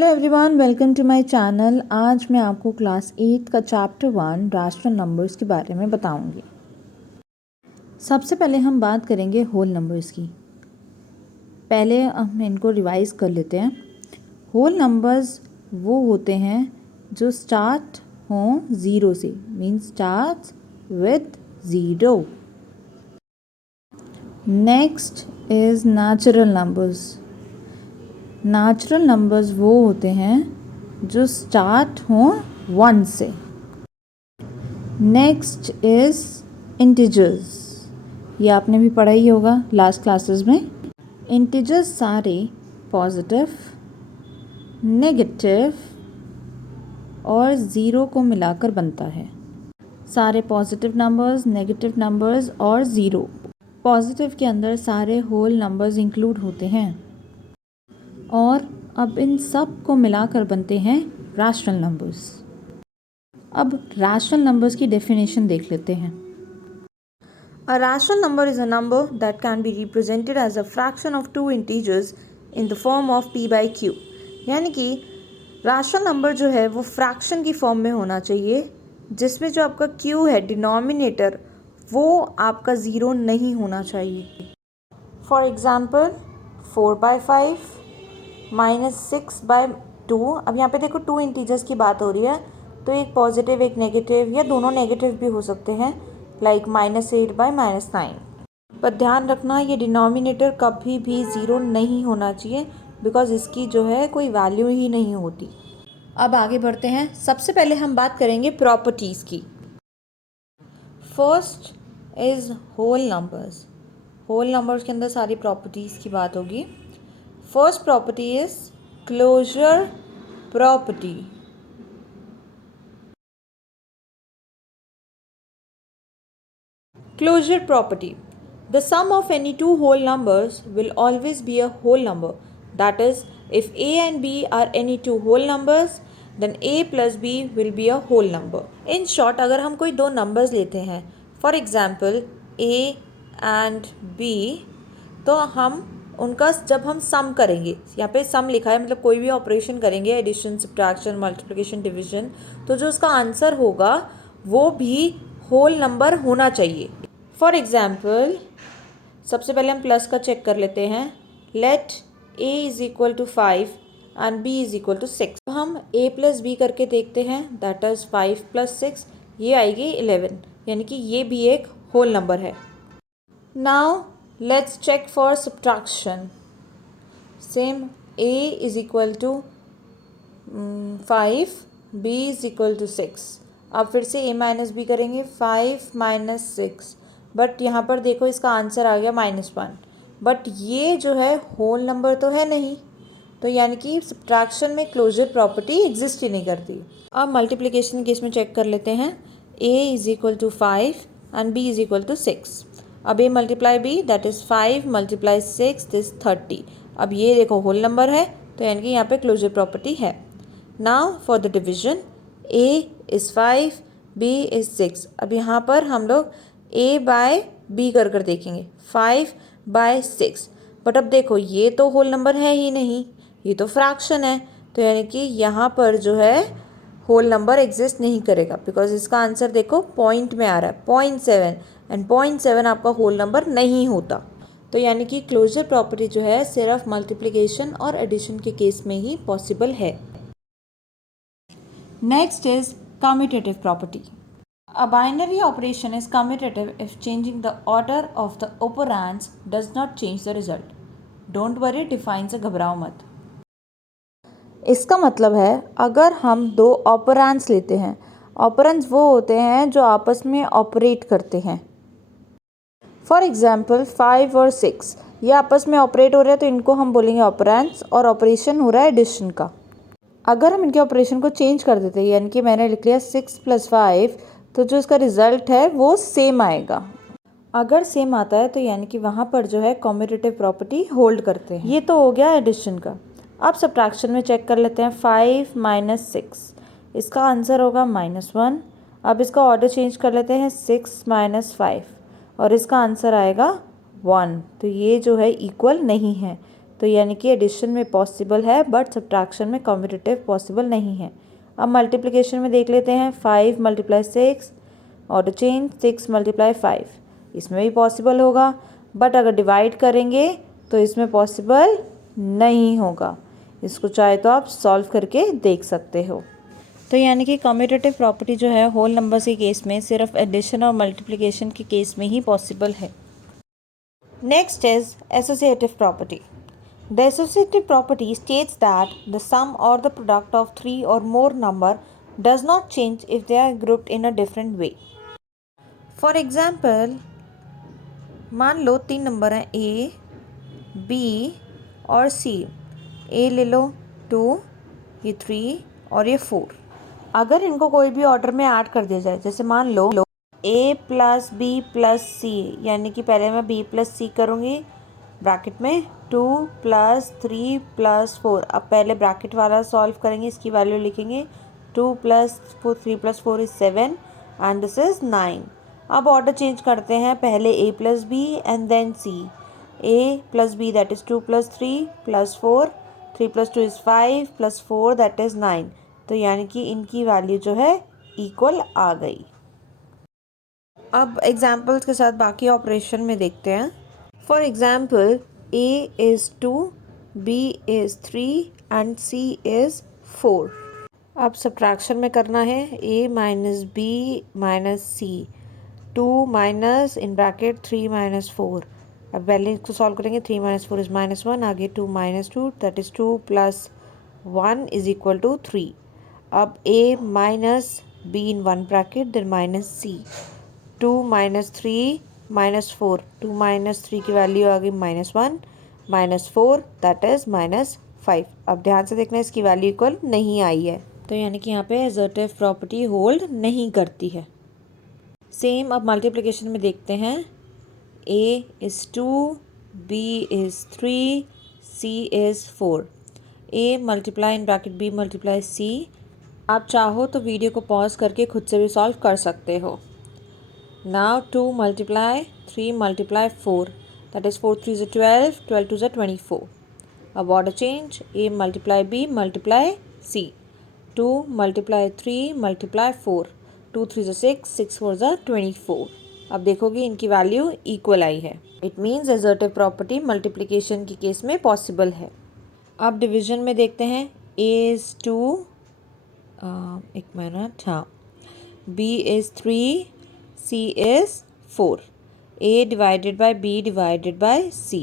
Hello everyone, welcome to my channel. आज मैं आपको क्लास 8 का चैप्टर 1 रैशनल नंबर्स के बारे में बताऊंगी। सबसे पहले हम बात करेंगे होल नंबर्स की। पहले हम इनको रिवाइज कर लेते हैं। होल नंबर्स वो होते हैं जो स्टार्ट हों ज़ीरो से, means starts with zero. Next is natural numbers. Natural numbers वो होते हैं जो स्टार्ट हों 1 से। Next is integers. ये आपने भी पढ़ा ही होगा लास्ट क्लासेस में। इंटीजर्स सारे पॉजिटिव, नेगेटिव और ज़ीरो को मिलाकर बनता है। सारे पॉजिटिव नंबर्स, नेगेटिव नंबर्स और ज़ीरो। पॉजिटिव के अंदर सारे होल नंबर्स इंक्लूड होते हैं और अब इन सब को मिलाकर बनते हैं रैशनल नंबर्स। अब रैशनल नंबर्स की डेफिनेशन देख लेते हैं। A rational number is a number that can be represented as a fraction of two integers in the form of p by q। यानी कि रैशनल नंबर जो है वो फ्रैक्शन की फॉर्म में होना चाहिए, जिसमें जो आपका q है डिनोमिनेटर वो आपका ज़ीरो नहीं होना चाहिए। For example 4/5 -6/2। अब यहाँ पे देखो टू इंटीजर्स की बात हो रही है, तो एक पॉजिटिव एक नेगेटिव या दोनों नेगेटिव भी हो सकते हैं, लाइक -8/-9। पर ध्यान रखना ये डिनोमिनेटर कभी भी ज़ीरो नहीं होना चाहिए, बिकॉज इसकी जो है कोई वैल्यू ही नहीं होती। अब आगे बढ़ते हैं। सबसे पहले हम बात करेंगे प्रॉपर्टीज़ की। First is whole numbers. Whole numbers के अंदर सारी प्रॉपर्टीज़ की बात होगी। First property is closure property। Closure property. The sum of any two whole numbers will always be a whole number. That is, if a and b are any two whole numbers, then a plus b will be a whole number. In short, अगर हम कोई दो numbers लेते हैं, for example a and b, तो हम उनका जब हम सम करेंगे, यहाँ पे सम लिखा है मतलब कोई भी ऑपरेशन करेंगे, एडिशन, सब्ट्रैक्शन, मल्टीप्लिकेशन, डिवीजन, तो जो उसका आंसर होगा वो भी होल नंबर होना चाहिए। फॉर एग्जाम्पल सबसे पहले हम प्लस का चेक कर लेते हैं। Let a is equal to 5 and b is equal to 6। तो हम a प्लस b करके देखते हैं, दैट इज़ 5 + 6, ये आएगी 11, यानी कि ये भी एक होल नंबर है। Now let's check for subtraction. Same, a is equal to 5, b is equal to 6। अब फिर से a माइनस b करेंगे, 5 - 6, बट यहाँ पर देखो इसका आंसर आ गया -1, बट ये जो है होल नंबर तो है नहीं, तो यानी कि सब्ट्रैक्शन में क्लोजर प्रॉपर्टी एग्जिस्ट ही नहीं करती। अब मल्टीप्लिकेशन केस में चेक कर लेते हैं। a is equal to 5 and b is equal to 6। अब a multiply b, that is 5 × 6 this 30। अब ये देखो होल नंबर है, तो यानी कि यहाँ पे क्लोजर प्रॉपर्टी है। Now for the division, a is 5, b is 6। अब यहाँ पर हम लोग a बाय b कर देखेंगे, 5/6। बट अब देखो ये तो होल नंबर है ही नहीं, ये तो फ्रैक्शन है, तो यानी कि यहाँ पर जो है होल नंबर एग्जिस्ट नहीं करेगा, बिकॉज इसका आंसर देखो पॉइंट में आ रहा है 0.7, एंड 0.7 आपका होल नंबर नहीं होता। तो यानी कि क्लोजर प्रॉपर्टी जो है सिर्फ मल्टीप्लिकेशन और एडिशन के केस में ही पॉसिबल है। Next is commutative property. A binary operation is commutative if changing the order of the operands does not change the result. Don't worry, define से घबराओ मत। इसका मतलब है अगर हम दो ऑपरेंड्स लेते हैं, ऑपरेंड्स वो होते हैं जो आपस में ऑपरेट करते हैं। फॉर एग्जाम्पल 5 और 6 ये आपस में ऑपरेट हो रहे हैं, तो इनको हम बोलेंगे ऑपरेंड्स, और ऑपरेशन हो रहा है एडिशन का। अगर हम इनके ऑपरेशन को चेंज कर देते हैं, यानी कि मैंने लिख लिया 6 + 5, तो जो इसका रिजल्ट है वो सेम आएगा। अगर सेम आता है तो यानी कि वहाँ पर जो है कम्यूटेटिव प्रॉपर्टी होल्ड करते हैं। ये तो हो गया एडिशन का। अब सब्ट्रैक्शन में चेक कर लेते हैं। 5 - 6, इसका आंसर होगा -1। अब इसका ऑर्डर चेंज कर लेते हैं, 6 - 5, और इसका आंसर आएगा 1। तो ये जो है इक्वल नहीं है, तो यानी कि एडिशन में पॉसिबल है बट सब्ट्रैक्शन में कम्यूटेटिव पॉसिबल नहीं है। अब मल्टीप्लिकेशन में देख लेते हैं। 5 × 6 ऑटो चेंज 6 × 5, इसमें भी पॉसिबल होगा बट अगर डिवाइड करेंगे तो इसमें पॉसिबल नहीं होगा। इसको चाहे तो आप सॉल्व करके देख सकते हो। तो यानी कि कम्यूटेटिव प्रॉपर्टी जो है होल नंबर्स के केस में सिर्फ एडिशन और मल्टीप्लिकेशन के केस में ही पॉसिबल है। Next is associative property. The associative property states that the sum or the product of three or more number does not change if they are grouped in a different way. For example, मान लो 3 number हैं A, B और C। A ले लो 2, ये 3 और ये 4। अगर इनको कोई भी ऑर्डर में ऐड कर दिया जाए, जैसे मान लो A + B + C, यानी कि पहले मैं B + C करूँगी ब्रैकेट में 2 + 3 + 4। अब पहले ब्रैकेट वाला सॉल्व करेंगे, इसकी वैल्यू लिखेंगे 2 + 4 3 + 4 is 7 एंड दिस इज 9। अब ऑर्डर चेंज करते हैं, पहले A + B and then C। A + B that is 2 + 3 + 4, 3 + 2 is 5 + 4 that is 9। तो यानी कि इनकी वैल्यू जो है इक्वल आ गई। अब एग्जाम्पल्स के साथ बाकी ऑपरेशन में देखते हैं। For example A is 2, B is 3 and C is 4। अब सब्ट्रैक्शन में करना है A - B - C, 2 minus in bracket 3 - 4। अब पहले इसको सॉल्व करेंगे, 3 - 4 इज -1, आगे 2 - 2 दैट इज़ 2 + 1 = 3। अब A - B in one bracket then -C, 2 - 3 -4, 2 - 3 की वैल्यू आ गई -1 -4 दैट इज़ -5। अब ध्यान से देखना, इसकी वैल्यू इक्वल नहीं आई है, तो यानी कि यहाँ पे असर्टिव प्रॉपर्टी होल्ड नहीं करती है। सेम अब मल्टीप्लिकेशन में देखते हैं। A is 2, B is 3, C is 4। A multiply in bracket B multiply C। आप चाहो तो वीडियो को पॉज करके खुद से भी सॉल्व कर सकते हो। Now 2 × 3 × 4, that is 4 3 is 12, 12 2 is 24। अब order change, A × B × C, 2 × 3 × 4, 2 3 is 6, 6 4 is 24। अब देखोगे इनकी वैल्यू इक्वल आई है। It means assertive property multiplication के केस में पॉसिबल है। अब डिवीजन में देखते हैं। A is 2, एक मिनट, हाँ, B is 3, C is 4। A divided by B divided by C,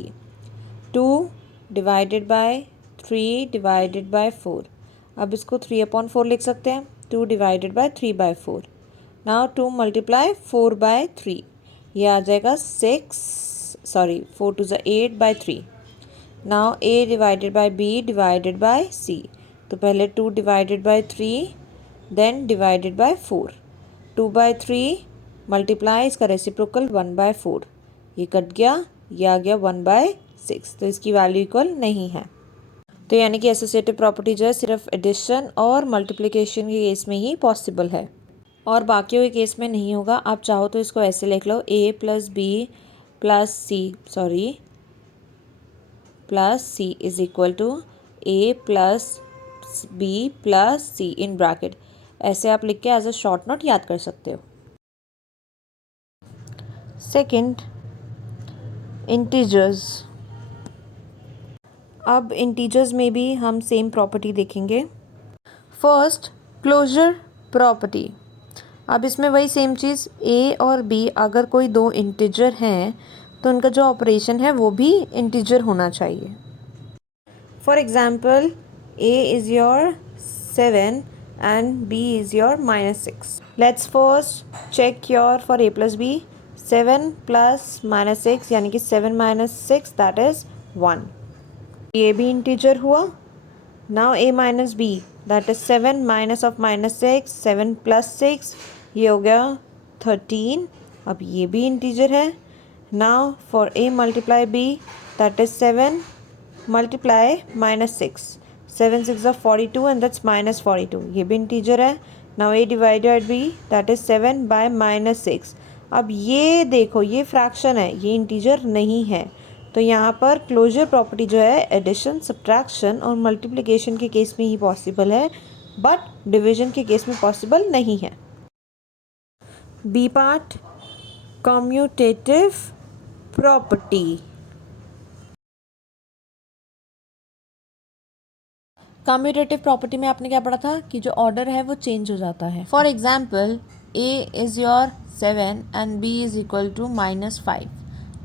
2 divided by 3 divided by 4। अब इसको 3/4 लिख सकते हैं, 2 divided by 3/4। Now 2 × 4/3, ये आ जाएगा 4 2 is 8/3। Now A divided by B divided by C, तो पहले 2 divided by 3 then divided by 4, 2/3 multiply इसका रेसिप्रोकल 1/4, ये कट गया, ये आ गया 1/6, तो इसकी वैल्यू इक्वल नहीं है। तो यानी कि एसोसिएटिव प्रॉपर्टी जो है सिर्फ एडिशन और मल्टीप्लिकेशन के केस में ही पॉसिबल है और बाकियों के केस में नहीं होगा। आप चाहो तो इसको ऐसे लिख लो, A + B + C is equal to A + B + C in bracket. ऐसे आप लिख के एज अ शॉर्ट नोट याद कर सकते हो। Second, integers. अब इंटीजर्स में भी हम सेम प्रॉपर्टी देखेंगे। First, closure property. अब इसमें वही सेम चीज़, A और B अगर कोई दो इंटीजर हैं तो उनका जो ऑपरेशन है वो भी इंटीजर होना चाहिए। For example, A is your 7 and B is your -6. Let's first check your for A plus B, 7 plus -6 यानी कि 7 - 6 that is 1। ये भी इंटीजर हुआ। Now A minus B that is 7 minus of -6, 7 plus 6, ये हो गया 13। अब ये भी इंटीजर है। Now for A multiply B that is 7 multiply -6, 7 6 are 42 and that's -42, ये भी इंटीजर है। Now A divided B that is 7 by -6। अब ये देखो, ये फ्रैक्शन है, ये इंटीजर नहीं है, तो यहाँ पर क्लोजर प्रॉपर्टी जो है एडिशन, सब्ट्रैक्शन और मल्टीप्लिकेशन के केस में ही पॉसिबल है, बट डिवीजन के केस में पॉसिबल नहीं है। B part, commutative property. Commutative property में आपने क्या पढ़ा था कि जो ऑर्डर है वो चेंज हो जाता है। For example a is your 7 and b is equal to -5।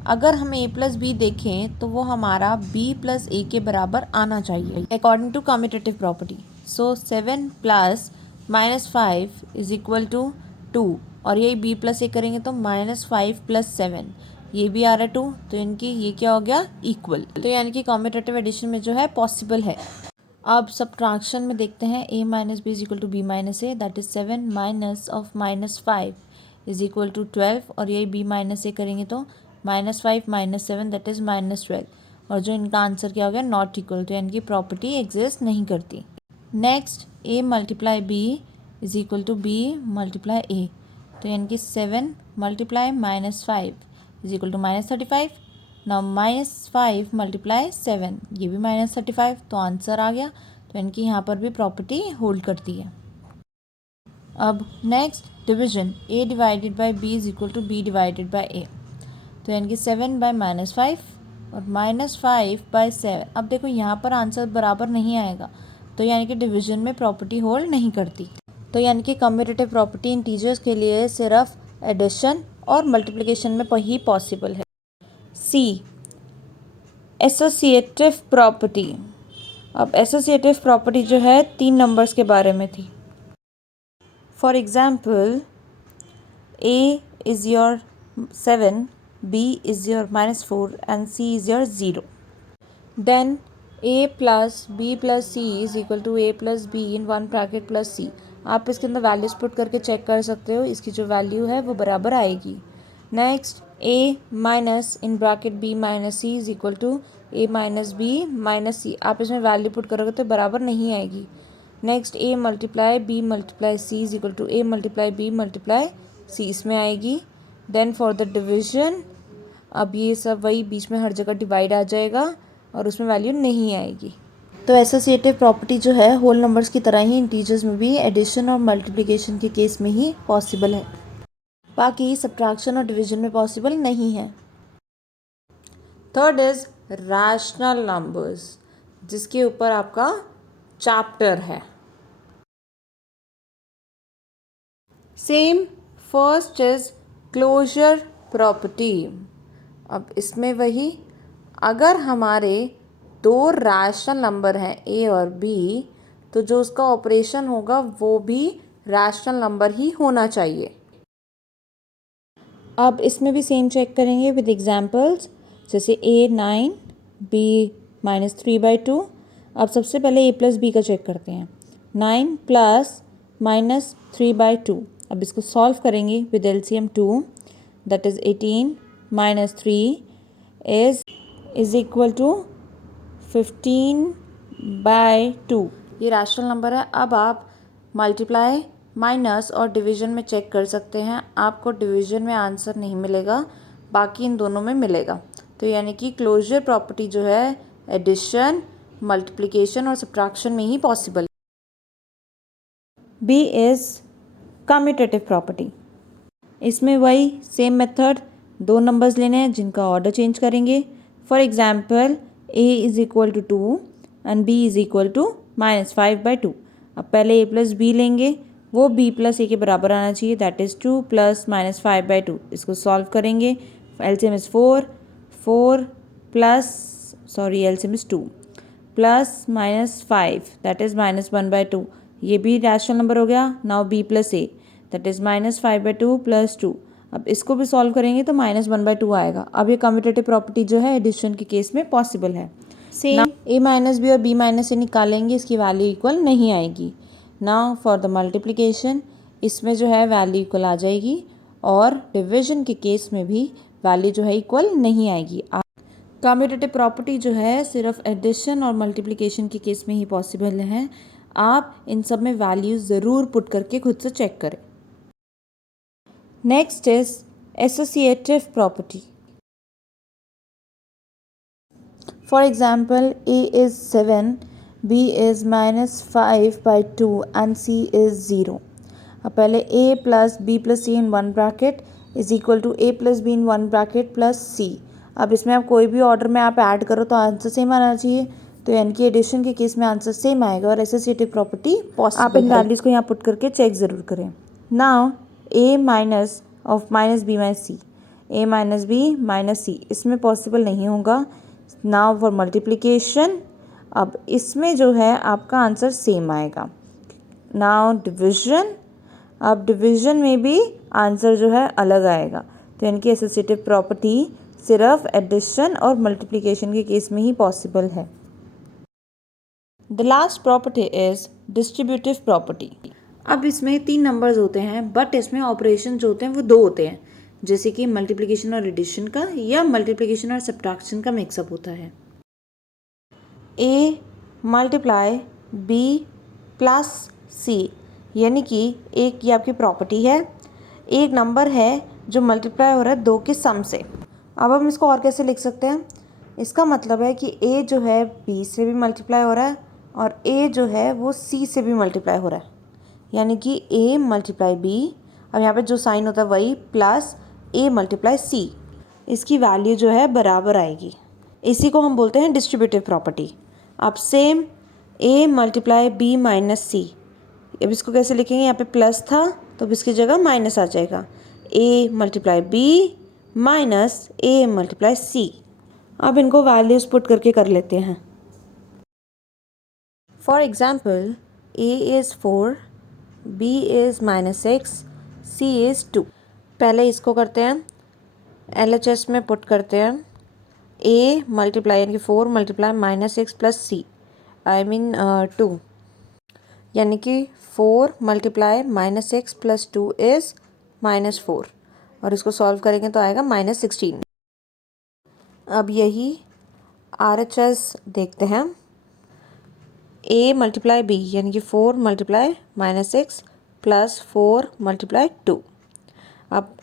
अगर हम a प्लस बी देखें तो वो हमारा b प्लस a के बराबर आना चाहिए according to commutative property. So 7 plus -5 is equal to 2, और यही b प्लस a करेंगे तो -5 प्लस 7, ये भी आ रहा है 2, तो इनकी ये क्या हो गया, इक्वल। तो यानी कि कम्यूटेटिव एडिशन में जो है पॉसिबल है। अब सब्ट्रैक्शन में देखते हैं a minus B is equal to B minus A, that is 7 minus of -5 is equal to 12, और यही b माइनस ए करेंगे तो -5 माइनस 7 दैट इज -12, और जो इनका आंसर क्या हो गया, नॉट इक्वल, तो यानी कि प्रॉपर्टी एग्जिस्ट नहीं करती। Next a multiply b is equal to b multiply a, तो यानी कि 7 multiply -5 is equal to -35। Now -5 multiply 7, ये भी -35, तो आंसर आ गया। तो इनकी यहाँ पर भी प्रॉपर्टी होल्ड करती है। अब next division, a divided by b is equal to b divided by a, तो यानी कि 7 बाई -5 और -5 बाई 7। अब देखो यहाँ पर आंसर बराबर नहीं आएगा, तो यानी कि डिवीजन में प्रॉपर्टी होल्ड नहीं करती। तो यानी कि कम्यूटेटिव प्रॉपर्टी इंटीजर्स के लिए सिर्फ एडिशन और मल्टीप्लिकेशन में ही पॉसिबल है। C, associative property. अब एसोसिएटिव प्रॉपर्टी जो है 3 नंबर्स के बारे में थी। For example a is your 7, b is your -4 and c is your 0। Then a plus b plus c is equal to a plus b in 1 bracket plus c। आप इसके अंदर values put करके check कर सकते हो, इसकी जो value है वो बराबर आएगी। Next a minus in bracket b minus c is equal to a minus b minus c। आप इसमें वैल्यू पुट करोगे तो बराबर नहीं आएगी। Next a multiply b multiply c is equal to a multiply b multiply c, इसमें आएगी। Then for the division, अब ये सब वही बीच में हर जगह डिवाइड आ जाएगा और उसमें वैल्यू नहीं आएगी। तो एसोसिएटिव प्रॉपर्टी जो है होल नंबर्स की तरह ही इंटीजर्स में भी एडिशन और मल्टीप्लिकेशन के केस में ही पॉसिबल है, बाकी सब्ट्रैक्शन और डिवीजन में पॉसिबल नहीं है। थर्ड इज रैशनल नंबर्स, जिसके ऊपर आपका चैप्टर है। Same, first is closure property. अब इसमें वही, अगर हमारे 2 रैशनल नंबर हैं a और b, तो जो उसका ऑपरेशन होगा वो भी रैशनल नंबर ही होना चाहिए। अब इसमें भी सेम चेक करेंगे विद एग्जांपल्स, जैसे a 9 b -3/2। अब सबसे पहले a प्लस b का चेक करते हैं। 9 प्लस -3/2, अब इसको सॉल्व करेंगे with LCM 2, that is 18 minus 3 is equal to 15/2। ये रैशनल नंबर है। अब आप मल्टीप्लाई, माइनस और डिवीजन में चेक कर सकते हैं। आपको डिवीजन में आंसर नहीं मिलेगा, बाकी इन दोनों में मिलेगा। तो यानी कि क्लोजर प्रॉपर्टी जो है एडिशन, मल्टीप्लिकेशन और सब्ट्रैक्शन में ही possible. B is commutative property. इसमें वही सेम मेथड, 2 नंबर्स लेने हैं जिनका ऑर्डर चेंज करेंगे। For example a is equal to 2 and b is equal to -5/2। अब पहले a प्लस b लेंगे, वो b प्लस a के बराबर आना चाहिए, दैट इज़ 2 प्लस -5/2। इसको सॉल्व करेंगे, LCM is 4 plus LCM is 2 plus -5 that is -1/2। ये भी रैशनल नंबर हो गया। Now b plus a that is -5/2 plus 2। अब इसको भी सॉल्व करेंगे तो -1/2 आएगा। अब ये कम्यूटेटिव प्रॉपर्टी जो है एडिशन के केस में पॉसिबल है। सेम a माइनस बी और b माइनस ए निकालेंगे, इसकी वैल्यू इक्वल नहीं आएगी। नाउ फॉर द मल्टीप्लिकेशन, इसमें जो है वैल्यू इक्वल आ जाएगी, और डिविजन के केस में भी वैल्यू जो है इक्वल नहीं आएगी। कम्यूटेटिव प्रॉपर्टी जो है सिर्फ एडिशन और मल्टीप्लिकेशन के केस में ही पॉसिबल है। आप इन सब में वैल्यू ज़रूर पुट करके खुद से चेक करें। Next is associative property. For example A is 7, B is -5/2 and C is 0। अब पहले A plus B plus C in one bracket is equal to A plus B in one bracket plus C. अब इसमें आप कोई भी order में आप add करो तो आंसर सेम आना चाहिए, तो यानी कि एडिशन के केस में आंसर सेम आएगा और एसोसिएटिव प्रॉपर्टी पॉसिबल। आप इन वैल्यूज़ को यहाँ पुट करके चेक ज़रूर करें। Now A minus of minus B minus C, A minus B minus C, इसमें पॉसिबल नहीं होगा। नाउ फॉर मल्टीप्लिकेशन, अब इसमें जो है आपका आंसर सेम आएगा। नाउ डिविजन, अब डिवीजन में भी आंसर जो है अलग आएगा, तो यानी कि एसोसिएटिव प्रॉपर्टी सिर्फ एडिशन और मल्टीप्लिकेशन के केस में ही पॉसिबल है। The last property is distributive property. अब इसमें 3 नंबर्स होते हैं बट इसमें ऑपरेशन जो होते हैं वो 2 होते हैं, जैसे कि मल्टीप्लिकेशन और एडिशन का या मल्टीप्लिकेशन और सब्ट्रैक्शन का मिक्सअप होता है। ए मल्टीप्लाई बी प्लस सी, यानी कि एक ये आपकी प्रॉपर्टी है, एक नंबर है जो मल्टीप्लाई हो रहा है 2 के सम से। अब हम इसको और कैसे लिख सकते हैं, इसका मतलब है कि a जो है b से भी मल्टीप्लाई हो रहा है और a जो है वो c से भी मल्टीप्लाई हो रहा है, यानी कि a मल्टीप्लाई b, अब यहाँ पे जो साइन होता है वही, प्लस a मल्टीप्लाई c, इसकी वैल्यू जो है बराबर आएगी। इसी को हम बोलते हैं डिस्ट्रीब्यूटिव प्रॉपर्टी। अब same a multiply b minus c, अब इसको कैसे लिखेंगे, यहाँ पे प्लस था तो अब इसकी जगह माइनस आ जाएगा, a multiply b minus a multiply c। अब इनको वैल्यूज़ पुट करके कर लेते हैं। For example a is 4, b is -6, c is 2। पहले इसको करते हैं, LHS में पुट करते हैं, a मल्टीप्लाई यानी कि 4 multiply -6 plus c, I mean 2, यानी कि 4 मल्टीप्लाई -6 प्लस 2 इज़ -4, और इसको सॉल्व करेंगे तो आएगा -16। अब यही RHS देखते हैं, a मल्टीप्लाई b यानी कि 4 मल्टीप्लाई -6 प्लस 4 मल्टीप्लाई 2। अब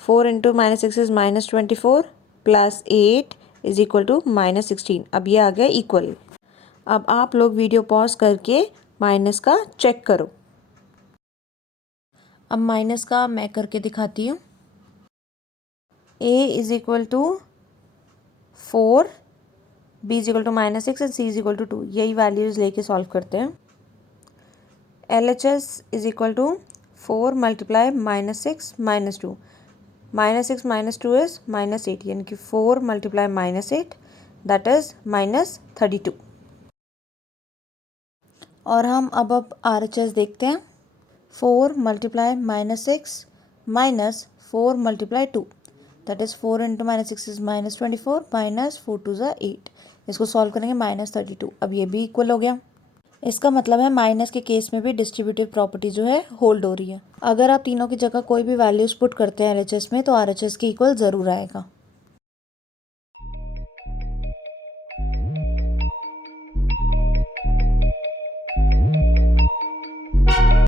4 into -6 is -24 plus 8 is equal to -16। अब ये आ गया इक्वल। अब आप लोग वीडियो पॉज करके माइनस का चेक करो। अब माइनस का मैं करके दिखाती हूँ। a is equal to 4, b is equal to -6 and c is equal to 2, यही वैल्यूज़ लेके सॉल्व करते हैं। LHS is equal to 4 multiply -6 -2, -6 -2 is -8, यानी कि 4 मल्टीप्लाई -8 दैट इज़ -32। और हम अब RHS देखते हैं, 4 multiply -6 minus 4 multiply 2 that is 4 into -6 is -24 minus 4 2 ज़ा 8, इसको सॉल्व करेंगे -32। अब ये भी इक्वल हो गया। इसका मतलब है माइनस के केस में भी डिस्ट्रीब्यूटिव प्रॉपर्टी जो है होल्ड हो रही है। अगर आप तीनों की जगह कोई भी वैल्यूज पुट करते हैं LHS में तो RHS के इक्वल ज़रूर आएगा।